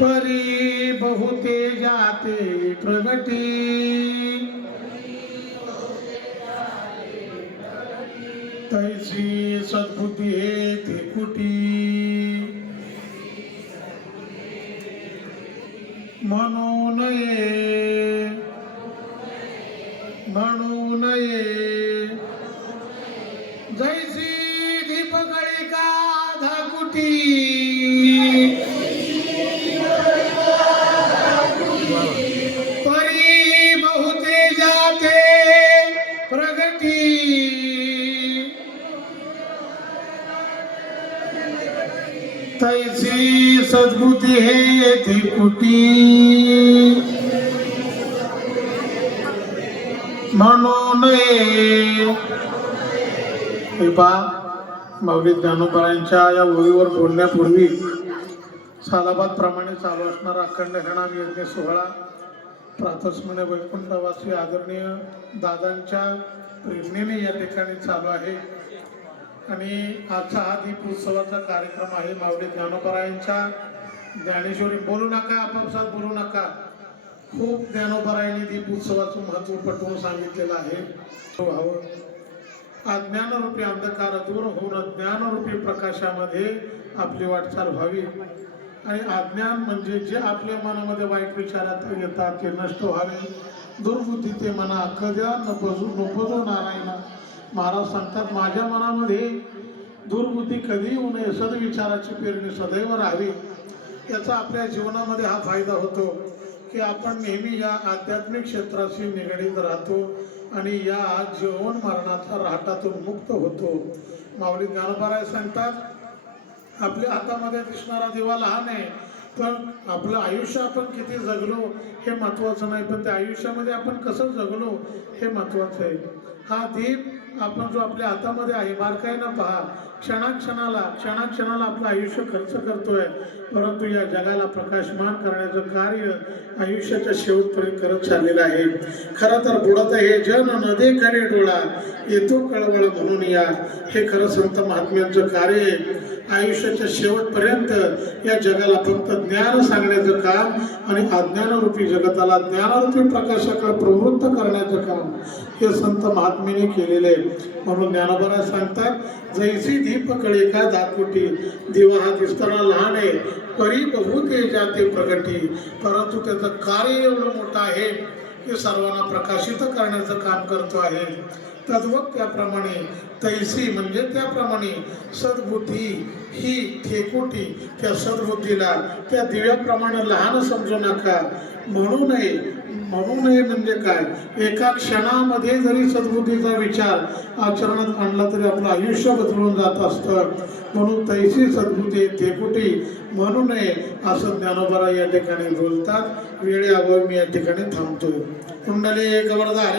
परी बहुते जाते प्रगटी तैसी सद्बुद्धी हे त्रिकुटी म्हणू नये जैसी दीपकळिका धाकुटी परी बहुते जाते प्रगटी तैसी सद्बुद्धी हे त्रिकुटी म्हणू नये. माऊली ज्ञानोबांच्या या ओळीवर बोलण्यापूर्वी सालाबाद प्रमाणे चालू असणारा अखंड हरिनाम यज्ञ सोहळा प्रातस्मरणी वैकुंठवासी आदरणीय दादांच्या प्रेरणेने या ठिकाणी चालू आहे. आणि आजचा हा दीप उत्सवाचा कार्यक्रम आहे. माऊली ज्ञानोबांच्या ज्ञानेश्वरी बोलू नका, आपापसात बोलू नका. खूप ज्ञानोबांनी दीप उत्सवाचं महत्त्व पटवून सांगितलेलं आहे. अज्ञानरूपी अंधकार दूर होऊन ज्ञानरूपी प्रकाशामध्ये आपली वाटचाल व्हावी. आणि अज्ञान म्हणजे जे आपल्या मनामध्ये वाईट विचारात येतात ते नष्ट व्हावे. दुर्बुद्धी ते मना कद्या नपजो नारायण. महाराज सांगतात माझ्या मनामध्ये दुर्बुद्धी कधी येऊ नये, सद्विचाराची पेरणी सदैव राहावी. याचा आपल्या जीवनामध्ये हा फायदा होतो की आपण नेहमी या आध्यात्मिक क्षेत्राशी निगडीत राहतो आणि या जीवन मरणाच्या राहटातून मुक्त होतो. माऊली ज्ञानोबा सांगतात आपल्या हातामध्ये दिसणारा दिवा लहान आहे, पण आपलं आयुष्य आपण किती जगलो हे महत्त्वाचं नाही, पण त्या आयुष्यामध्ये आपण कसं जगलो हे महत्त्वाचं आहे. हा दीप आपण जो आपल्या हातामध्ये आहे बारकाईनं पहा. क्षणाक्षणाला आपलं आयुष्य खर्च करतोय, परंतु या जगाला प्रकाशमान करण्याचं कार्य आयुष्याच्या शेवटपर्यंत करत चाललेलं आहे. खरं तर बुडत हे जन नदे करे डोळा येतो कळवळ म्हणून या. हे खरं संत महात्म्यांचं कार्य आहे. आयुष्याच्या शेवटपर्यंत या जगाला फक्त ज्ञान सांगण्याचं काम आणि अज्ञानरूपी जगताला ज्ञानरूपी प्रकाशाकडे प्रवृत्त करण्याचं काम हे संत महात्म्याने केलेले. म्हणून ज्ञानोबा सांगतात जैसी दीपकळिका दाकुटी. दिवा हा दिसताना लहान आहे, परी बहुते जाते प्रगटी, परंतु त्याचं कार्य एवढं मोठं आहे की सर्वांना प्रकाशित करण्याचं काम करतो आहे. तद्वत त्याप्रमाणे तैसी म्हणजे त्याप्रमाणे सद्बुद्धी ही ठेकोटी. त्या सद्बुद्धीला त्या दिव्याप्रमाणे लहान समजू नका. म्हणू नये म्हणजे काय? एका क्षणामध्ये जरी सद्बुद्धीचा विचार आचरणात आणला तरी आपलं आयुष्य बदलून जात असतं. म्हणून तैसी सद्बुद्धी ठेकोटी म्हणू नये असं ज्ञानोबा या ठिकाणी बोलतात. वेळेअभावी मी या ठिकाणी थांबतो. कुंडली गवळदा.